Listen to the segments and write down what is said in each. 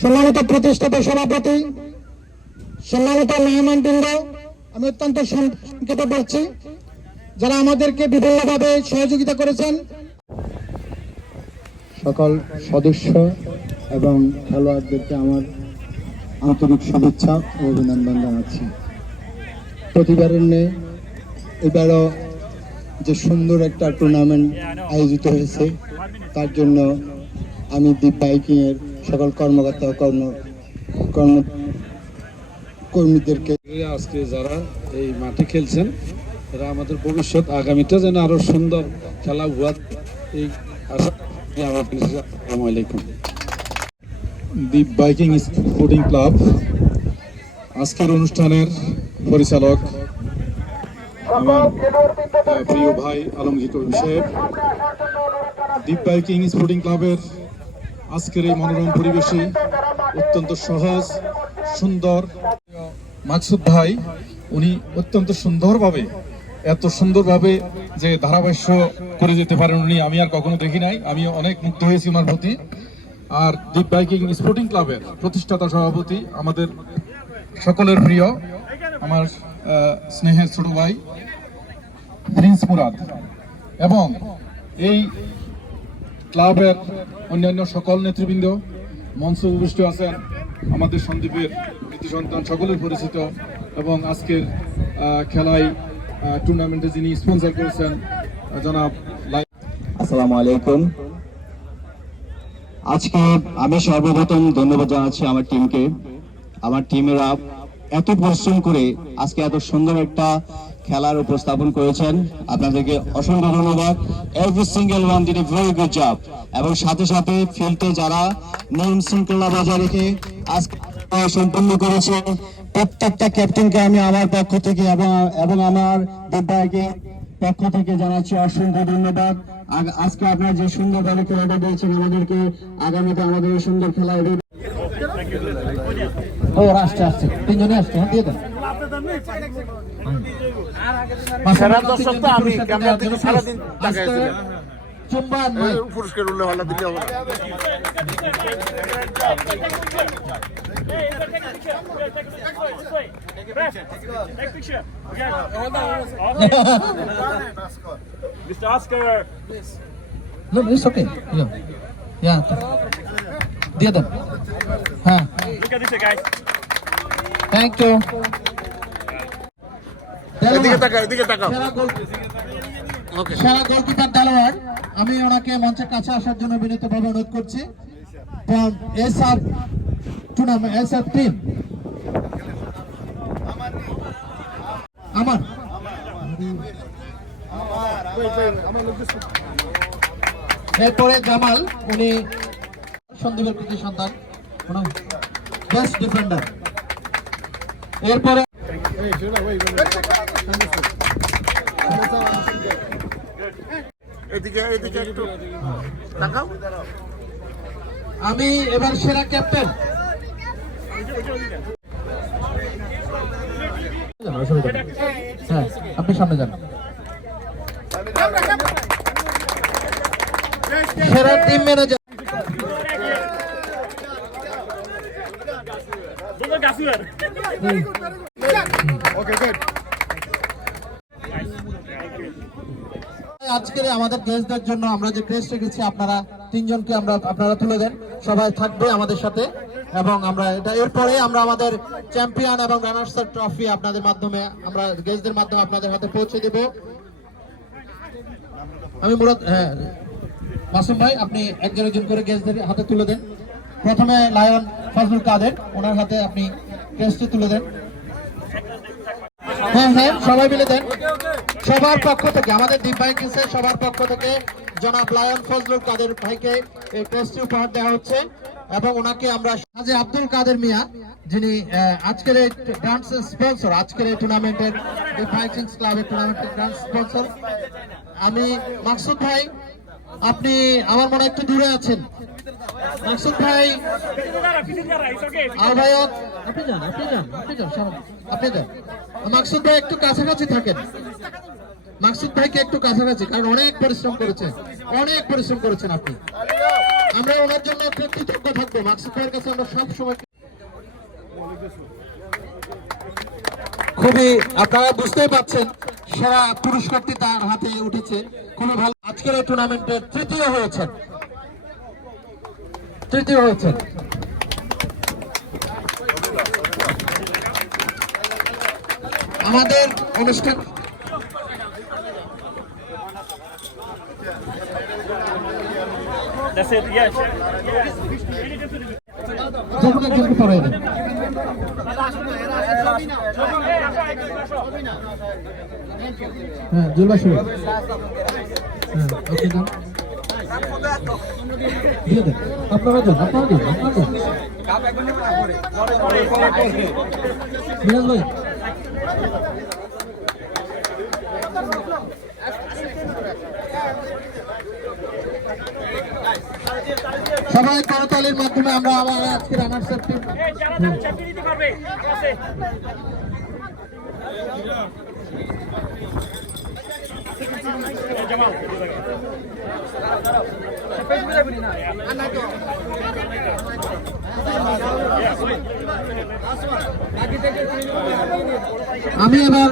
সম্মানিত প্রতিষ্ঠাতা সভাপতি, সম্মানিত মেহমানবৃন্দ আমি অত্যন্ত সংক্ষেপে বলছি, যারা আমাদেরকে বিভিন্নভাবে সহযোগিতা করেছেন। সকল সদস্য এবং খেলোয়াড়দেরকে আমার আন্তরিক শুভেচ্ছা ও অভিনন্দন জানাচ্ছি। প্রতিবারের এবারও যে সুন্দর একটা টুর্নামেন্ট আয়োজিত হয়েছে, তার জন্য আমি দ্বীপ বাইকিংয়ের সকল কর্মকর্তা ও কর্ম কর্ম কর্মীদেরকে আজকে যারা এই মাঠে খেলছেন এরা আমাদের ভবিষ্যৎ আগামীটা যেন আরও সুন্দর খেলা হুয়া এই আশা আসসালামু আলাইকুম। দ্বীপ বাইকিং স্পোর্টিং ক্লাব আজকের অনুষ্ঠানের পরিচালক আমার প্রিয় ভাই আলমগীর কবির সাহেব। দ্বীপ বাইকিং স্পোর্টিং ক্লাবের আজকের এই মনোরম পরিবেশে অত্যন্ত সহজ, সুন্দর। মাকসুদ ভাই, উনি অত্যন্ত সুন্দরভাবে, এত সুন্দরভাবে যে ধারাভাষ্য করে যেতে পারেন উনি, আমি আর কখনো দেখি নাই। আমি অনেক মুগ্ধ হয়েছি ওনার প্রতি। আর দ্বীপ বাইকিং স্পোর্টিং ক্লাবের প্রতিষ্ঠাতা সভাপতি, আমাদের সকলের প্রিয়, আমার স্নেহের ছোট ভাই, প্রিন্স মুরাদ। এবং এই ক্লাবের অন্যান্য সকল নেতৃবৃন্দ মঞ্চ উপবিষ্ট আছেন, আমাদের সন্দীপের কৃতি সন্তান সকলের পরিচিত এবং আজকের খেলায় টুর্নামেন্টে যিনি স্পন্সর করেছেন জনাব আসসালামু আলাইকুম। আজকে আমি সর্বপ্রথম ধন্যবাদ জানাচ্ছি আমার টিমকে আমার টিমেরা এত পরিশ্রম করে আজকে এত সুন্দর একটা খেলার উপস্থাপন করেছেন। আপনাদেরকে অসংখ্য ধন্যবাদ। Every single one did a very good job এবং সাথে সাথে ফিল্ডে যারা নিয়ম শৃঙ্খলা বজায় রেখে আজকে সম্পন্ন করেছে, প্রত্যেকটা ক্যাপ্টেনকে আমি আমার পক্ষ থেকে এবং এবং আমার দিব্যাকে পক্ষ থেকে জানাচ্ছি অসংখ্য ধন্যবাদ। আজকে আপনারা যে সুন্দরভাবে খেলাটা দিয়েছেন, আমাদেরকে আগামীতে আমাদের সুন্দর খেলা ও আসছে আসছে। তিনজনে আসছে দিয়ে দেন। দর্শক তো আমি সারাদিন পুরস্কার উল্লেখ হল্লা দিলে হবে Mr. Oscar. No, it's okay. Yeah. Yeah. দিয়ে দেন হ্যাঁ Look at this, guys. Thank you সেরা গোলকিপার দেলোয়ার আমি ওনাকে মঞ্চের কাছে আসার জন্য বিনীতভাবে অনুরোধ করছি। Tournament team. আমার। এরপরে জামাল উনি সন্দীপের কৃতি সন্তান। বেস্ট ডিফেন্ডার এরপরে এদিকে এদিকে একটু। আমি এবার সেরা ক্যাপ্টেন। হ্যাঁ আপনি সামনে যান। সেরা টিম ম্যানেজার Look at আজকের আমাদের গেস্টদের জন্য আমরা যে ক্রেস্ট রেখেছি, আপনারা তিনজনকে আমরা, আপনারা তুলে দেন। সবাই থাকবে আমাদের সাথে। এবং আমরা এটা এরপরে আমরা আমাদের চ্যাম্পিয়ন এবং রানার্স ট্রফি আপনাদের মাধ্যমে, আমরা গেস্টদের মাধ্যমে আপনাদের হাতে পৌঁছে দেব। আমি মূলত হ্যাঁ মাসুম ভাই, আপনি একজন একজন করে গেস্টদের হাতে তুলে দেন। প্রথমে লায়ন ফজলুল কাদের, ওনার হাতে আপনি ক্রেস্টটি তুলে দেন। হ্যাঁ হ্যাঁ সবাই মিলে দেন। সবার পক্ষ থেকে, আমাদের দ্বীপ বাইকিংসে সবার পক্ষ থেকে জনাব লায়ন ফজলুল কাদের ভাইকে এই ক্রেস্টটি উপহার দেওয়া হচ্ছে এবং ওনাকে আমরা হাজি আব্দুল কাদের মিয়া, যিনি আজকের এই গ্র্যান্ড স্পন্সর আজকের এই টুর্নামেন্টের বাইকিংস ক্লাবের টুর্নামেন্টের গ্র্যান্ড স্পন্সর আমি মাকসুদ ভাই, আপনি আমার মনে একটু দূরে আছেন। মাকসুদ ভাই একটু কাছাকাছি থাকেন। মাকসুদ ভাইকে একটু কাছাকাছি, কারণ অনেক পরিশ্রম করেছেন। অনেক পরিশ্রম করেছেন আপনি। আমরা ওনার জন্য কৃতজ্ঞ থাকব। মাকসুদ ভাইয়ের কাছে আমরা খুবই আপনারা বুঝতেই পারছেন সেরা পুরস্কারটি তার হাতে উঠেছে। খুবই ভালো। আজকের এই টুর্নামেন্টের তৃতীয় হয়েছেন। তৃতীয় হয়েছেন আমাদের অনুষ্ঠান That's it, yes. যখন একজনকে পড়াই দেন হ্যাঁ জুলবা শুরু হ্যাঁ ওকে যান সবাই করতালির মাধ্যমে আমরা আবার আজকে রানার্স আপ টিম এই যারা যারা চ্যাম্পিয়ন দিতে পারবে। আছে এই জামাল আমি এবার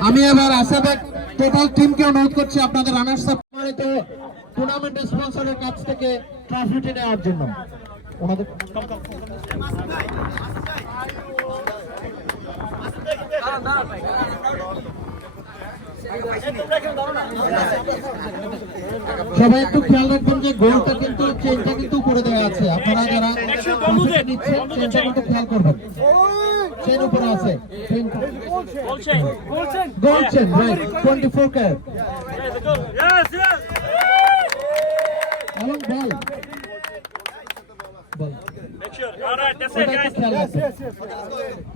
আমি এবার আসাবেক টোটাল টিমকে অনুরোধ করছি আপনাদের রানার্স আপ সম্মানিত টুর্নামেন্ট স্পন্সরের কাছ থেকে ট্রফিটি নেওয়ার জন্য। ওনাদের সবাই একটু খেয়াল রাখবেন যে গোলটা কিন্তু চেনটা কিন্তু করে দেওয়া আছে। আপনারা যারা নিচ্ছেন চেনটা কিন্তু খেয়াল করবেন। চেন উপরে আছে? 24 carat. Yes, yes. এবং বল বল খেয়াল রাখবেন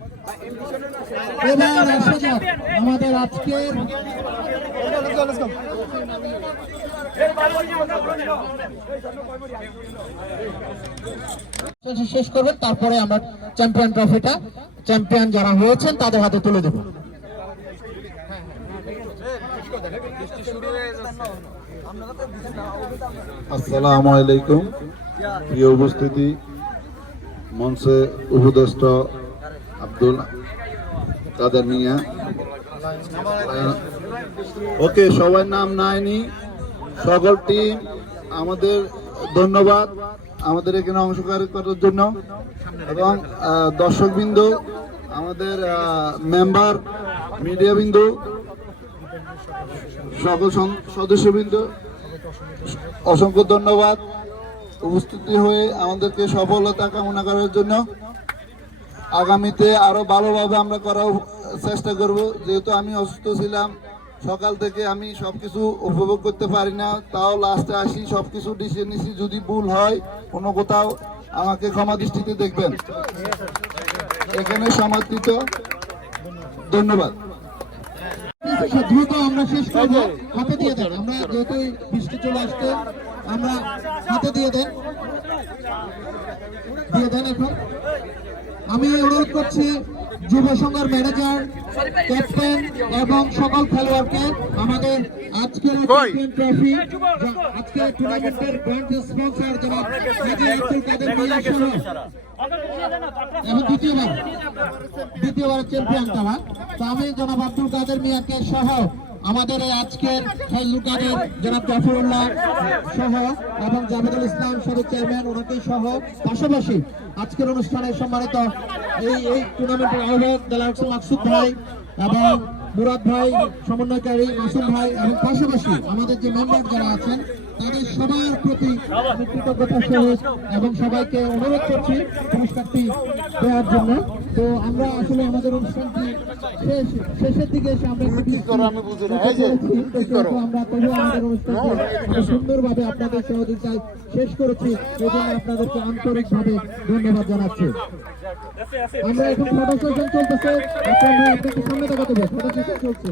আমাদের আজকের শেষ করবেন তারপরে আমরা চ্যাম্পিয়ন ট্রফিটা চ্যাম্পিয়ন যারা হয়েছেন তাদের হাতে তুলে দেবো। আসসালামু আলাইকুম। প্রিয় উপস্থিতি মঞ্চে উপদেষ্ট আব্দুল কাদের ওকে, সবার নাম নাইনি। সকল টিম আমাদের ধন্যবাদ আমাদের এখানে অংশগ্রহণ করার জন্য। এবং দর্শক বিন্দু আমাদের মেম্বার মিডিয়া বিন্দু, সকল সদস্যবৃন্দ, অসংখ্য ধন্যবাদ। উপস্থিতি হয়ে আমাদেরকে সফলতা কামনা করার জন্য আগামীতে আরও ভালোভাবে আমরা করার চেষ্টা করব। যেহেতু আমি অসুস্থ ছিলাম, সকাল থেকে আমি সবকিছু উপভোগ করতে পারি না। তাও লাস্টে আসি, সবকিছু ডিসিশন নিছি। যদি ভুল হয়, কোনো কোথাও আমাকে ক্ষমা দৃষ্টিতে দেখবেন। এখানে সমর্থিত ধন্যবাদ। দ্রুত আমরা শেষ করব। হাতে দিয়ে দেন। আমরা যেহেতু বৃষ্টি চলে আসছে, আমরা হাতে দিয়ে দেন। দিয়ে দেন এখন। আমি অনুরোধ করছি যুব সংঘের ম্যানেজার ক্যাপ্টেন এবং সকল খেলোয়াড়কে আমাদের আজকের চ্যাম্পিয়ন ট্রফি আজকে টুর্নামেন্টের ব্র্যান্ড স্পন্সর যারা আব্দুল কাদের মিয়া দ্বিতীয়বার দ্বিতীয়বার চ্যাম্পিয়ন তারা। তো আমি জনাব আব্দুল কাদের মিয়াকে সহ আমাদের এই আজকের ফজলুল কাদের জনাব জাফরুল্লাহ সহ এবং জাভেদুল ইসলাম সদর চেয়ারম্যান ওনাকে সহ পাশাপাশি আজকের অনুষ্ঠানে সম্মানিত এই এই টুর্নামেন্টের আহ্বায়ক দেলাউসে মাকসুদ ভাই এবং মুরাদ ভাই, সমন্বয়কারী মাসুম ভাই এবং পাশাপাশি আমাদের যে মেম্বার যারা আছেন তাদের সবার প্রতি আমি কৃতজ্ঞতা সহিত এবং সবাইকে অনুরোধ করছি পুরস্কারটি দেওয়ার জন্য। তো আমরা আসলে আমাদের অনুষ্ঠানটি শেষ শেষের দিকে এসে আমরা আমরা তবুও আমাদের অনুষ্ঠানটি আরও সুন্দরভাবে আপনাদের সহযোগিতায় শেষ করেছি এই জন্য আপনাদেরকে আন্তরিকভাবে ধন্যবাদ জানাচ্ছি. আমরা এখন ফটো সেশন চলতেছে। ভাই আপনাকে সামনে দেখাতে হবে। ফটো সেশন চলছে।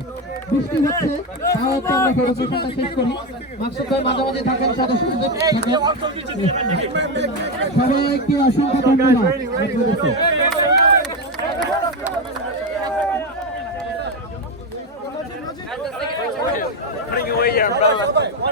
বৃষ্টি হচ্ছে তাও আমরা ফটো সেশনটা শেষ করি। মাকসুদ ভাই মাঝামাঝি থাকেন সদস্যদের থাকেন সবাইকে অসংখ্য ধন্যবাদ your umbrella.